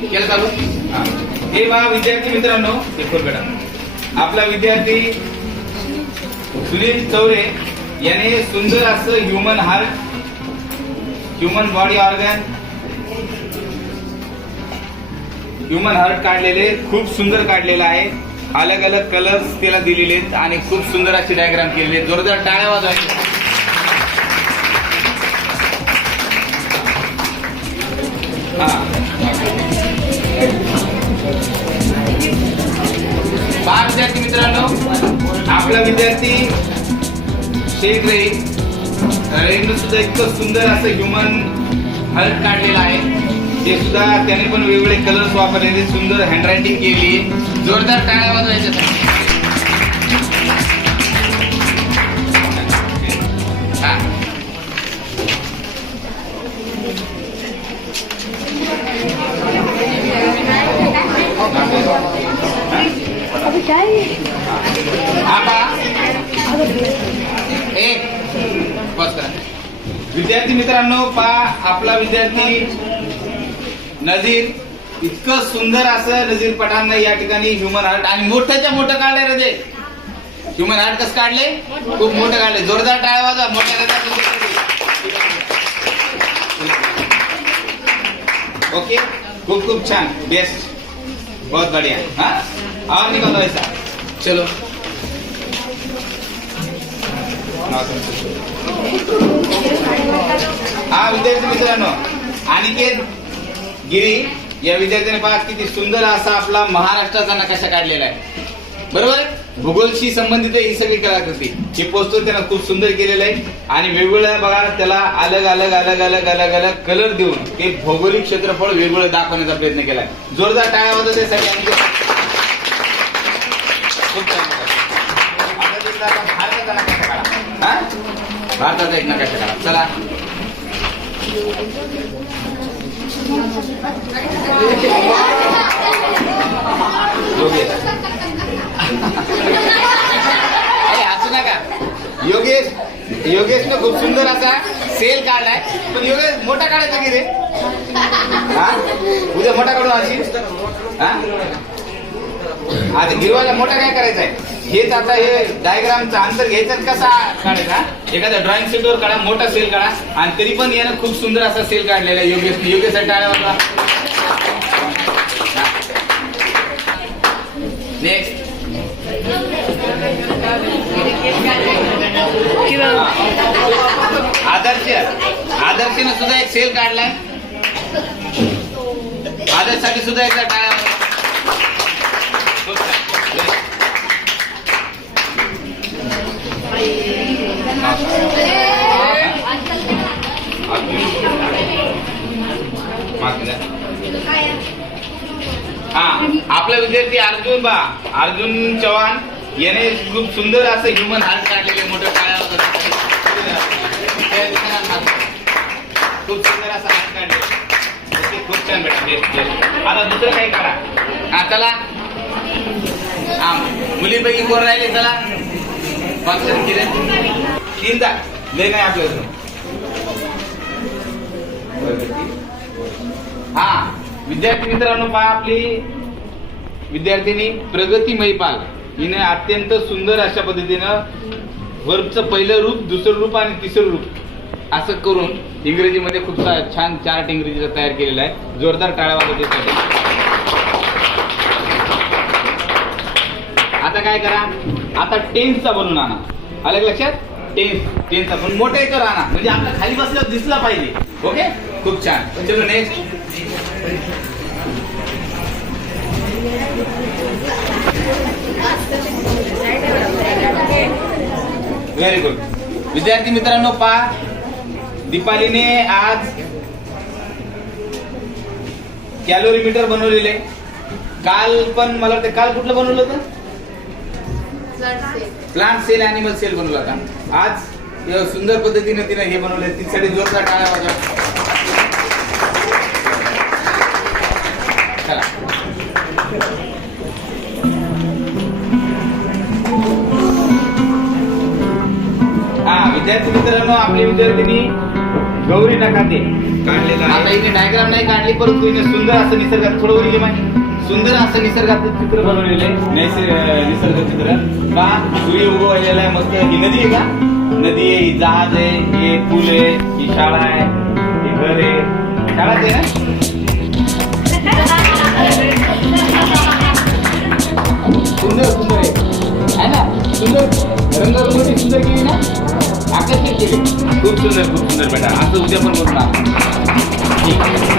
केलं चालू? हे. बा विद्यार्थी मित्रांनो हे बेटा आपला विद्यार्थी सुनील चौरे याने सुंदर असं human heart human body organ human heart काढलेले खूप सुंदर काढलेलं आहे. अलग अलग कलर्स त्याला दिलेले आहेत आणि खूप सुंदर असे डायग्राम केलेले आहेत. जोरदार टाळ्या वाजवायचे हा. पहा विद्यार्थी मित्रांनो आपला विद्यार्थी शेख रे. रेग्न सुद्धा इतकं सुंदर असं ह्युमन हर्ट काढलेलं आहे. ते सुद्धा त्याने पण वेगवेगळे कलर्स वापरलेले सुंदर हँडरायटिंग केली. जोरदार टाळ्या वाजवायच्या. एक बस करा. विद्यार्थी मित्रांनो पहा आपला विद्यार्थी नजीर. इतकं सुंदर असं नजीर पठाण या ठिकाणी ह्युमन हार्ट आणि मोठ्याच्या मोठं काढले रे ते. ह्युमन हार्ट कसं काढले? खूप मोठं काढले जोरदार टाळ्या वाजा मोठ्या ओके? खूप खूप छान. बेस्ट बहुत बढ़िया. हा? आवाज निकल चलो. हा विद्यार्थी मित्रांनो अनिकेत गिरी या विद्यार्थ्याने पहा किती सुंदर असा आपला महाराष्ट्राचा नकाशा काढलेला आहे. बरोबर? भूगोलशी संबंधित ही सगळी कलाकृती. ही पोस्टर त्यांना खूप सुंदर केलेलं आहे. आणि वेगवेगळ्या बघा त्याला अलग अलग अलग अलग अलग अलग कलर देऊन ते भौगोलिक क्षेत्रफळ वेगवेगळं दाखवण्याचा प्रयत्न केलाय. जोरदार टाळ्या वाजवत ते सगळ्यांनी. खूप छान आता तिथला आता भारताचा नकाशा काढा हा? भारताचा एक नकाशा काढा चला. असू नका योगेश योगेश. योगेशनं खूप सुंदर असा सेल काढलाय. पण योगेश मोठा काढायचा की रे? हा? उद्या मोठा काढू अशी? हा? आता गिरवाला मोठा काय करायचा आहे हेच आता हे डायग्रामचा अंतर घ्यायचं कसा काढायचा एखाद्या ड्रॉइंग शीटवर काढा मोठा सेल काढा. आणि तरी पण यानं खूप सुंदर असा सेल काढलेला आहे. योग्य योगेश टाळ्या नेक्स्ट आदर्श. आदर्शने सुद्धा एक सेल काढलाय. आदर्शसाठी सुद्धा एकदा टाळ्या हा आपला विद्यार्थी अर्जुन बा. अर्जुन चव्हाण याने खूप सुंदर असं ह्युमन हार्ट काढलेले मोठं टाळ्या वगैरे. खूप सुंदर असं हार्ट काढले. खूप छान भेटले. आता दुसरं काही काढा हा चला. हा मुलीपैकी कोण राहिले? चला. फंक्शन किरण तीन दा लय नाही आपल्याकडं हा विद्यार्थी मित्रांनो पहा आपली विद्यार्थिनी प्रगती मैपाल हिने अत्यंत सुंदर अशा पद्धतीनं वर्बचं पहिलं रूप दुसरं रूप आणि तिसरं रूप असं करून इंग्रजीमध्ये खूप सा- छान चार्ट इंग्रजीचा तयार केलेला आहे जोरदार टाळ्या वाजवण्यासाठी आता काय करा आता टेन्सचा बनवून आणा आलं लक्षात टेन्स टेन्सचा पण मोठा याच्यावर आणा म्हणजे आपला खाली बसल्यावर दिसला पाहिजे. ओके? खूप छान. चलो नेक्स्ट व्हेरी गुड विद्यार्थी मित्रांनो पा दीपालीने आज कॅलोरीमीटर बनवलेले. काल पण मला वाटतं काल कुठलं बनवलं होतं? प्लांट सेल अॅनिमल सेल बनवला होता आज या सुंदर पद्धतीने तिने हे बनवले तिसाठी जोरदार टाळ्या वाजवा. चला. हा विद्यार्थी मित्रांनो आपली विद्यार्थिनी गौरी नकाते काढलेलं आता हिने डायग्राम नाही काढली परंतु हिने सुंदर असं निसर्गात थोडं वर माहिती सुंदर असं निसर्गाचं चित्र बनवलेलं. आहे नैसर्ग निसर्ग चित्र. पहा सूर्य उगवलेला आहे मस्त ही नदी आहे का? नदी आहे ही जहाज आहे हे पूल आहे ही शाळा आहे हे घर आहे. शाळाच आहे ना? सुंदर सुंदर आहे. ना? सुंदर. रंगरंगोटी सुंदर केली ना? आकर्षित केली. खूप सुंदर खूप सुंदर बेटा. असं उद्या पण बनवणार ठीक. आहे.